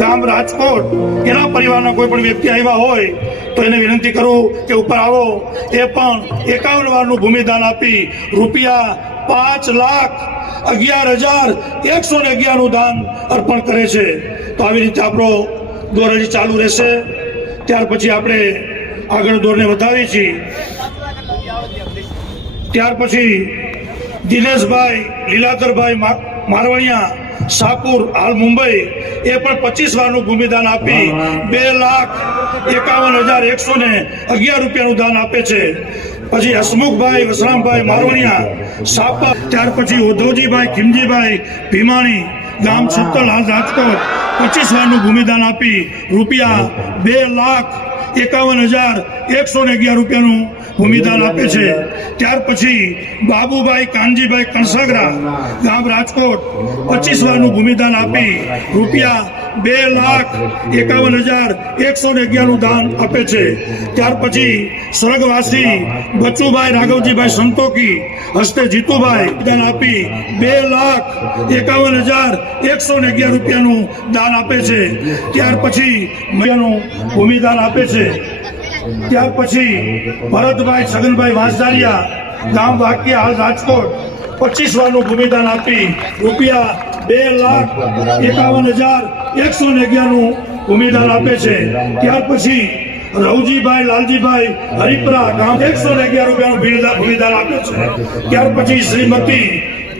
ગામ રાજકોટ એના પરિવારના કોઈ પણ વ્યક્તિ આવ્યા હોય તો એને વિનંતી કરું કે ઉપર આવો. એ પણ 51 વારનું ભૂમિદાન આપી રૂપિયા 5,11,111 નું દાન અર્પણ કરે છે. તો આવી રીતે આપણો દોર હજી ચાલુ રહેશે. ત્યાર પછી આપણે આગળ દોરને વધાવીએ છીએ. ત્યાર પછી દિનેશભાઈ લીલાધરભાઈ મારવાણિયા શાહપુર હાલ મુંબઈ એ પણ 25 વારનું ભૂમિદાન આપી 2,51,111 રૂપિયાનું દાન આપે છે. પછી હસમુખભાઈ વસરામભાઈ મારવાણિયા શાહપુર. ત્યાર પછી ઉદ્ધવજીભાઈ ખીમજીભાઈ ભીમાણી ગામ સુતલ હાલ રાજકોટ 25 વારનું ભૂમિદાન આપી રૂપિયા 2,51,111 રૂપિયાનું ભૂમિદાન આપે છે. ત્યાર પછી બાબુભાઈ કાનજીભાઈ કણસાગરા ગામ રાજકોટ 25 વારનું ભૂમિદાન આપી રૂપિયા 2,51,111 નું દાન આપે છે. ત્યાર પછી સ્વર્ગવાસી બચુભાઈ રાઘવજીભાઈ સંતોકી હસ્તે જીતુભાઈ દાન આપી 2,51,111 રૂપિયાનું દાન આપે છે. ત્યાર પછી ભૂમિદાન આપે છે. ત્યાર પછી ભરતભાઈ છગનભાઈ વાંસદારિયા ગામ વાકિયા હાલ રાજકોટ 25 વારનું ભૂમિદાન આપી રૂપિયા 2,51,111 નું ભૂમિદાન આપે છે. ત્યાર પછી રવજીભાઈ લાલજીભાઈ હરિપરા ગામ 111 રૂપિયાનું ભૂમિદાન આપે છે. ત્યાર પછી શ્રીમતી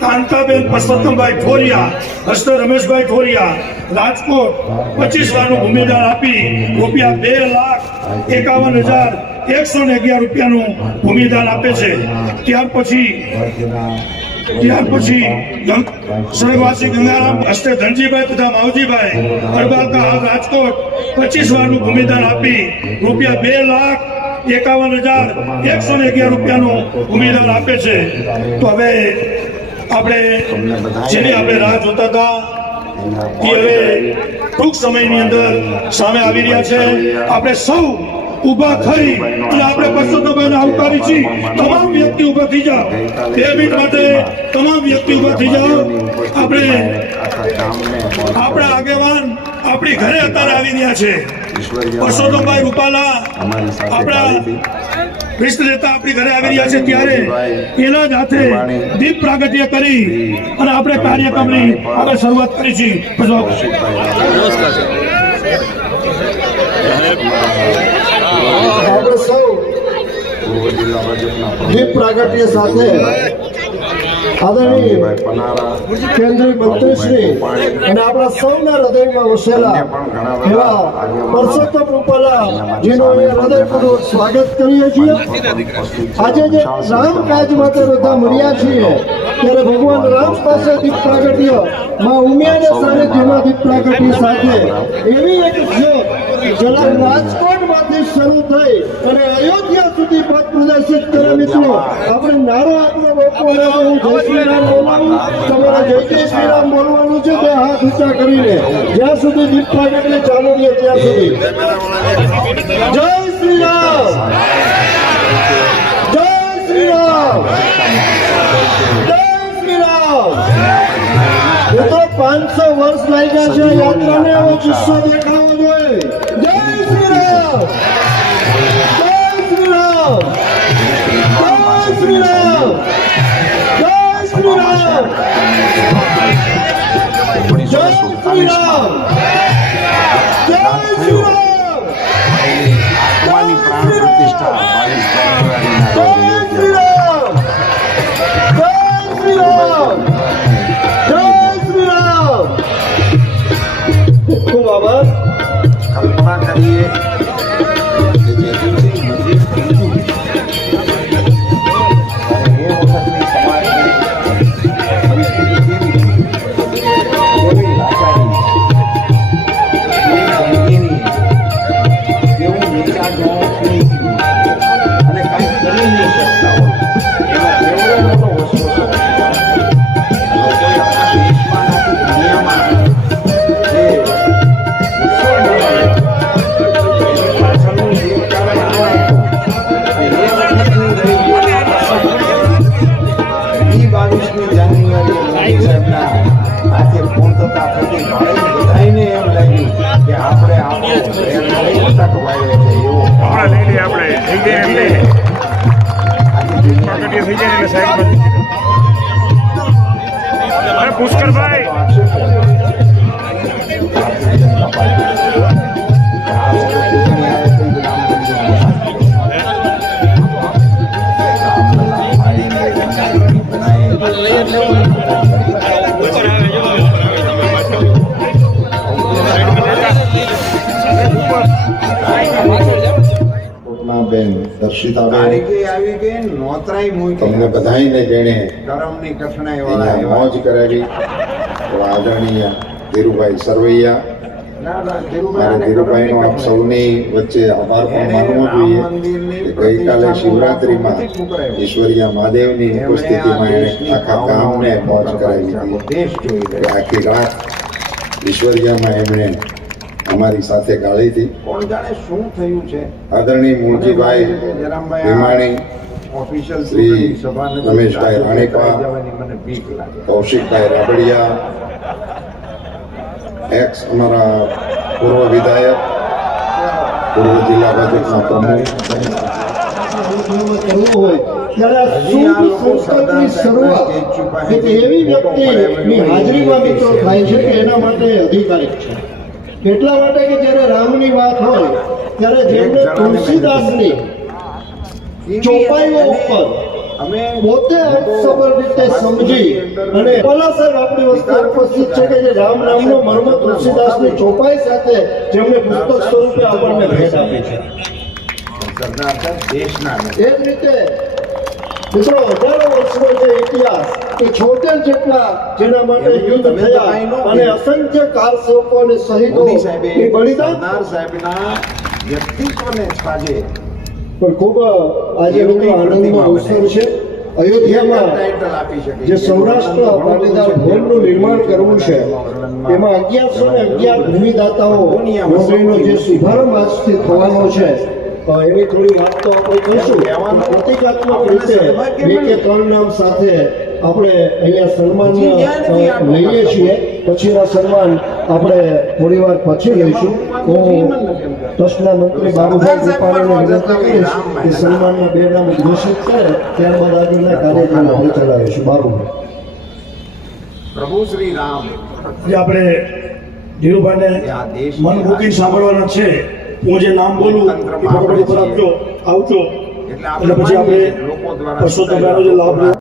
કાંતાબેન પરસોત્તમભાઈ ઠોરિયા હસ્તે રમેશભાઈ ઠોરિયા રાજકોટ 25 વારનું ભૂમિદાન આપી રૂપિયા 2,51,111 રૂપિયાનું ભૂમિદાન આપે છે. ત્યાર પછી સ્વર્ગવાસી ગંગારામ હસ્તે ધનજીભાઈ તથા માવજીભાઈ અરબાલકા હાલ રાજકોટ 25 વારનું ભૂમિદાન આપી રૂપિયા 2,51,111 રૂપિયાનું ભૂમિદાન આપે છે. તો હવે આપણે જેની આપણે રાહ જોતા હતા એ હવે ટૂંક સમયની અંદર સામે આવી રહ્યા છે. આપણે સૌ ઉભા થઈ અને આપણે પરસોત્તમભાઈને આવકારી છીએ. તમામ વ્યક્તિ ઉભા થઈ જાઓ. 2 મિનિટ માટે તમામ વ્યક્તિ ઉભા થઈ જાઓ. આપણે આપણા આગેવાન આપણી ઘરે અત્યારે આવી રહ્યા છે. પરસોત્તમભાઈ રૂપાલા આપણા વિશ્વ નેતા આપણી ઘરે આવી રહ્યા છે. ત્યારે એના જ હાથે દીપ પ્રાગટ્ય કરી અને આપણે કાર્યક્રમની આપણે શરૂઆત કરી છે. આપણે સૌ દીપ પ્રાગટ્ય સાથે આદરણીય કેન્દ્રીય મંત્રીશ્રી અને આપણા સૌના હૃદયમાં વસેલા એવા પરસોત્તમ રૂપાલા જેનું હૃદયપૂર્વક સ્વાગત કરીએ છીએ. આજે જે રામ કાજ માટે બધા મળ્યા છીએ ત્યારે ભગવાન રામ પાસે દીપ પ્રાગટ્ય માં ઉમિયાના સાનિધ્યમાં દીપ પ્રાગટ્ય સાથે એવી એક જ્યોત જલા રાજકોટમાંથી શરૂ થઈ અને અયોધ્યા સુધી પથ પ્રદર્શિત કરે. મિત્રો આપણે નારો આપણો બપોરે હું જય શ્રી રામ બોલાવું, તમારે જય જય શ્રી રામ બોલવાનું છે. તે હાથ ઊંચા કરીને જ્યાં સુધી દીપ પ્રાગટ્ય ચાલુ રહે ત્યાં સુધી જય શ્રી રામ, જય શ્રી રામ, જય શ્રી રામ. એ તો 500 વર્ષ લાગ્યા છે યાત્રાને, એવો જુસ્સો દેખાવો જોઈએ. જય શ્રી રામ, જય શ્રી રામ, જય શ્રી રામ, જય શ્રી રામ, જય શ્રી રામ, જય શ્રી રામ. આત્માની પ્રાણ પ્રતિષ્ઠા 22 ખૂબ ખૂબ આભાર. કલ્પના કરીએ કે જે દિવસે નજીક કીધું એ વખતની સમાજની પરિસ્થિતિ કેવી એવી લાચારી, એવી ગમગીની, એવું નીચાજોની અને કંઈ કરી નહીં શકતા હોય એનો કેવડો મોટો વસવસો લોકોએ આપણા દેશમાં નથી દુનિયામાં જાન્યુઆરી સાહેબના આજે પૂર્ણતા થતી બધાને અરે પુષ્કરભાઈ આક્ષેપો ભારતીય જનતા પાર્ટી આ વખતે ચૂંટણી આવે તો જ રામ બેન દર્શિતાબેન કારીગરી આવી ગઈ નોતરાઈ મૂકી તમને બધાઈને જેણે કરમની કઠણાઈ અહીંયા વાળા મોજ કરાવી એવા આદરણીય ધીરુભાઈ સરવૈયા મારે ધીરુભાઈનો આપ સૌની વચ્ચે આભાર પણ માનવો જોઈએ કે ગઈકાલે શિવરાત્રિમાં ઈશ્વરિયા મહાદેવની ઉપસ્થિતિમાં એણે આખા ગામને મોજ કરાવી હતી દેશ જોઈ કે રહ્યો આખી રાત ઈશ્વરિયામાં એમણે અમારી સાથે ગાળી હતી. કોણ જાણે શું થયું છે આદરણીય મૂળજીભાઈ ભીમાણી, ઓફિશિયલ શ્રી રમેશભાઈ રાણીપા, મને બીક લાગે કૌશિકભાઈ રાબડિયા, એક્સ અમારા પૂર્વ વિધાયક, પૂર્વ જિલ્લા ભાજપના પ્રમુખ, કરવું હોય ત્યારે આ શુભ સંસ્કૃતિની શરૂઆત એક એવી વ્યક્તિની હાજરીમાં મિત્રો થાય છે કે એના માટે અધિકારિક છે. એટલા માટે કે જ્યારે રામની વાત હોય ત્યારે જેમને તુલસીદાસની ચોપાઈઓ ઉપર અમે પોતે અર્થસભર રીતે સમજી અને પલાસર આપણી વસ્તુ ઉપસ્થિત છે કે જે રામ નામનો મર્મ તુલસીદાસની ચોપાઈ સાથે જેમણે પુસ્તક સ્વરૂપે આપણને ભેટ આપી છે. સરદાર સાહેબ દેશના નથી. એ જ રીતે મિત્રો હજારો વર્ષનો જે ઇતિહાસ કે 76 જેટલા જેના માટે યુદ્ધ થયા અને અસંખ્ય કાર સેવકો અને શહીદો મોદી સાહેબે એ બલિદાન સરદાર સાહેબના વ્યક્તિત્વને છાજે પણ ખૂબ આજે મિત્રો આનંદનો અવસર છે. અયોધ્યામાં ટાઇટલ આપી શકે જે સૌરાષ્ટ્ર પાટીદાર ભવનનું નિર્માણ કરવું છે એમાં 1111 ભૂમિદાતાઓ નોંધણીનો જે શુભારંભ આજથી થવાનો છે એની થોડી વાત તો આપણે કહીશું. પ્રતિકાત્મક રીતે બે કે ત્રણ નામ સાથે આપણે અહીંયા સન્માન લઈએ છીએ. પછીના સન્માન આપણે થોડી વાર પછી લઈશું. હું ટ્રસ્ટના મંત્રી બાબુભાઈ રૂપાણીને વિનંતી કરીશ કે સન્માનના બે નામ ઘોષિત કરે ત્યારબાદ આગળના કાર્યક્રમ આપણે ચલાવીશું. બાબુભાઈ. પ્રભુ શ્રી રામ જે આપણે ધીરુભાઈને મન મૂકીને સાંભળવાના છે. હું જે નામ બોલું એ પકડી પર આવજો એટલે એટલે પછી આપણે લોકો દ્વારા પરસોત્તમ જે લાભ